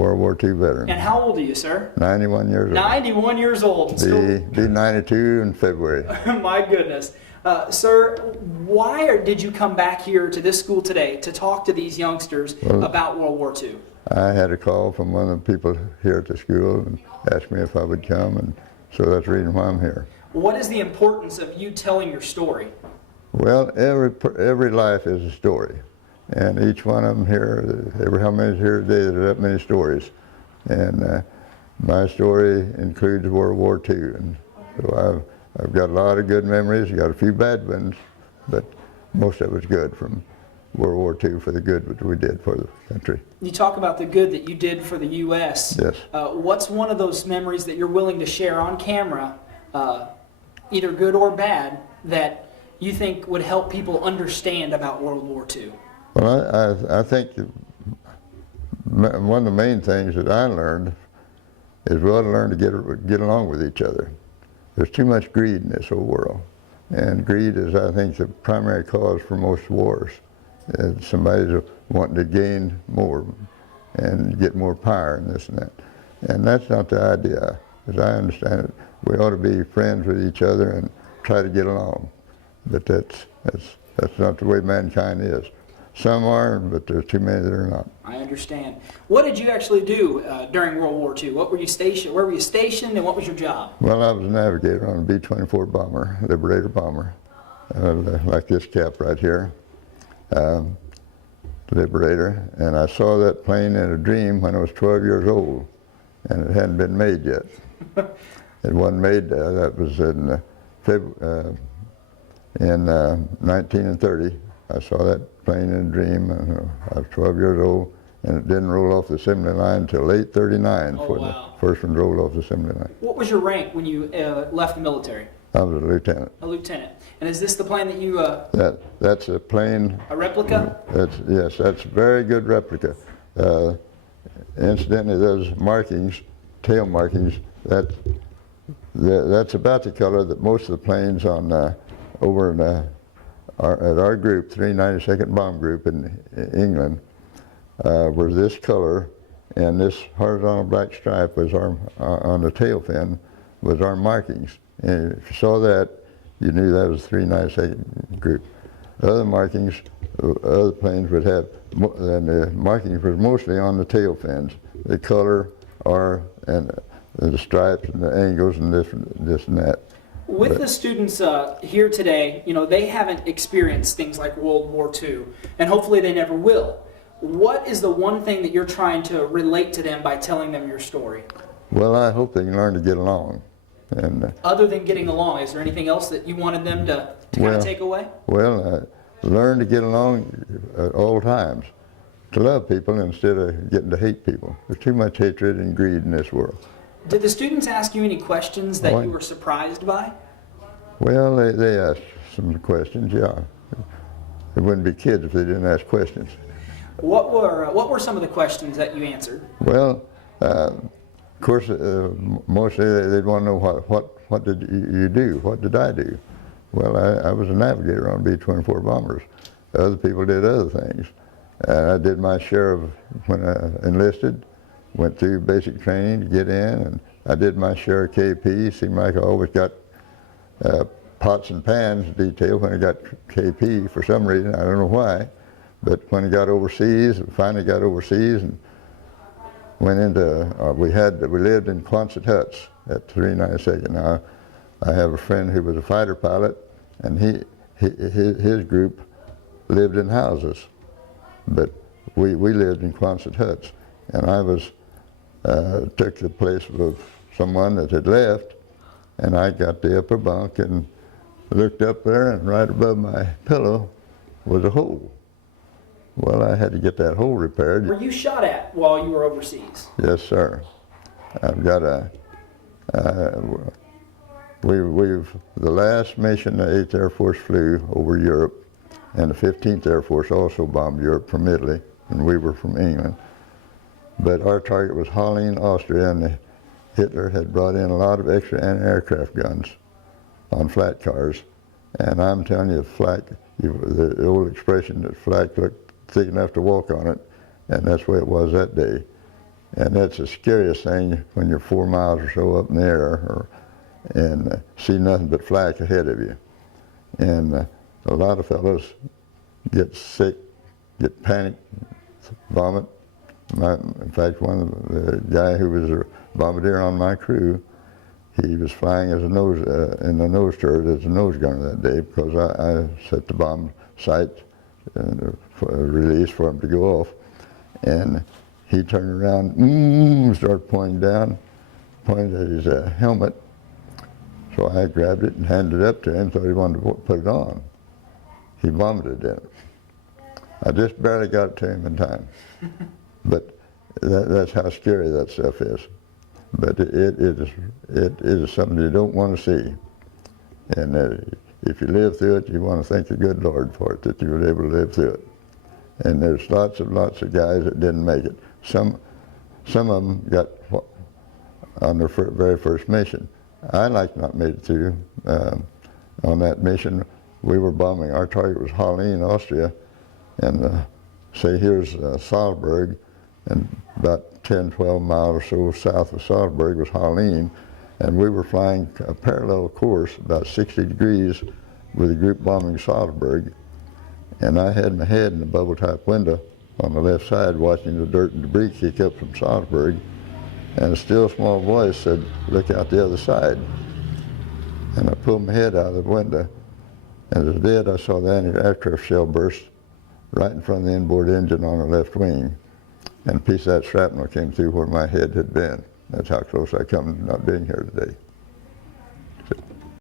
World War II veteran. And how old are you, sir? 91 years old. 91 years old. Be 92 in February. My goodness. Sir, why did you come back here to this school today to talk to these youngsters about World War II? I had a call from one of the people here at the school and asked me if I would come, and so that's the reason why I'm here. What is the importance of you telling your story? Well, every life is a story, and each one of them here, how many's here today, there's that many stories, and my story includes World War II, and so I've got a lot of good memories. Got a few bad ones, but most of it's good from World War II for the good that we did for the country. You talk about the good that you did for the U.S. Yes. What's one of those memories that you're willing to share on camera, either good or bad, that you think would help people understand about World War II? Well, I think one of the main things that I learned is we ought to learn to get along with each other. There's too much greed in this whole world, and greed is, I think, the primary cause for most wars. Somebody's wanting to gain more and get more power and this and that. And that's not the idea. As I understand it, we ought to be friends with each other and try to get along. But that's not the way mankind is. Some are, but there's too many that are not. I understand. What did you actually do during World War II? What were you stationed? Where were you stationed, and what was your job? Well, I was a navigator on a B-24 bomber, Liberator bomber, like this cap right here. Liberator, and I saw that plane in a dream when I was 12 years old, and it hadn't been made yet. It wasn't made, that was in 1930. I saw that plane in a dream. I was 12 years old, and it didn't roll off the assembly line until late '39 Oh, wow. The first one rolled off the assembly line. What was your rank when you left the military? I was a lieutenant. A lieutenant. And is this the plane that you... That's a plane... A replica? Yes, that's a very good replica. Incidentally, those markings, tail markings, that's about the color that most of the planes on over in, at our group, 392nd Bomb Group in England, were this color, and this horizontal black stripe was on the tail fin was our markings. And if you saw that, you knew that was 392nd Group. Other markings, other planes would have, and the markings was mostly on the tail fins. The color, and the stripes and the angles and this and that. With the students here today, you know, they haven't experienced things like World War II, and hopefully they never will. What is the one thing that you're trying to relate to them by telling them your story? Well, I hope they can learn to get along. And other than getting along, is there anything else that you wanted them to kind of take away? Well, learn to get along at all times, to love people instead of getting to hate people. There's too much hatred and greed in this world. Did the students ask you any questions that you were surprised by? Well, they asked some questions, yeah. They wouldn't be kids if they didn't ask questions. What were some of the questions that you answered? Well, of course, mostly they'd want to know what did you do? What did I do? Well, I was a navigator on B-24 bombers. Other people did other things. I did my share of, when I enlisted, went through basic training to get in, and I did my share of KP. Seemed like I always got pots and pans detailed when I got KP for some reason. I don't know why. But when I got overseas, finally got overseas, and went into, we lived in Quonset huts at 392nd. Now, I have a friend who was a fighter pilot, and his group lived in houses, but we lived in Quonset huts. And I took the place of someone that had left, and I got the upper bunk and looked up there, and right above my pillow was a hole. Well, I had to get that hole repaired. Were you shot at while you were overseas? Yes, sir. I've got the last mission the 8th Air Force flew over Europe, and the 15th Air Force also bombed Europe from Italy, and we were from England. But our target was Holland, Austria, and Hitler had brought in a lot of extra anti-aircraft guns on flat cars. And I'm telling you, the old expression that flak looked thick enough to walk on it, and that's the way it was that day. And that's the scariest thing when you're 4 miles or so up in the air and see nothing but flak ahead of you. And a lot of fellows get sick, get panicked, vomit. In fact, the guy who was a bombardier on my crew, he was flying as a in the nose turret as a nose gunner that day because I set the bomb sight and release for him to go off. And he turned around, started pointing down, pointed at his helmet. So I grabbed it and handed it up to him, thought he wanted to put it on. He vomited in it. I just barely got it to him in time. But that's how scary that stuff is. But it is something you don't want to see. And if you live through it, you want to thank the good Lord for it, that you were able to live through it. And there's lots of guys that didn't make it. Some of them got on their very first mission. I like not made it through. On that mission, we were bombing. Our target was Holland, Austria, and say here's Salzburg, and about 10, 12 miles or so south of Salzburg was Holland, and we were flying a parallel course about 60 degrees with a group bombing Salzburg, and I had my head in the bubble top window on the left side watching the dirt and debris kick up from Salzburg, and a still small voice said, "Look out the other side." And I pulled my head out of the window, and as I did, I saw the anti-aircraft shell burst right in front of the inboard engine on the left wing, and a piece of that shrapnel came through where my head had been. That's how close I come to not being here today.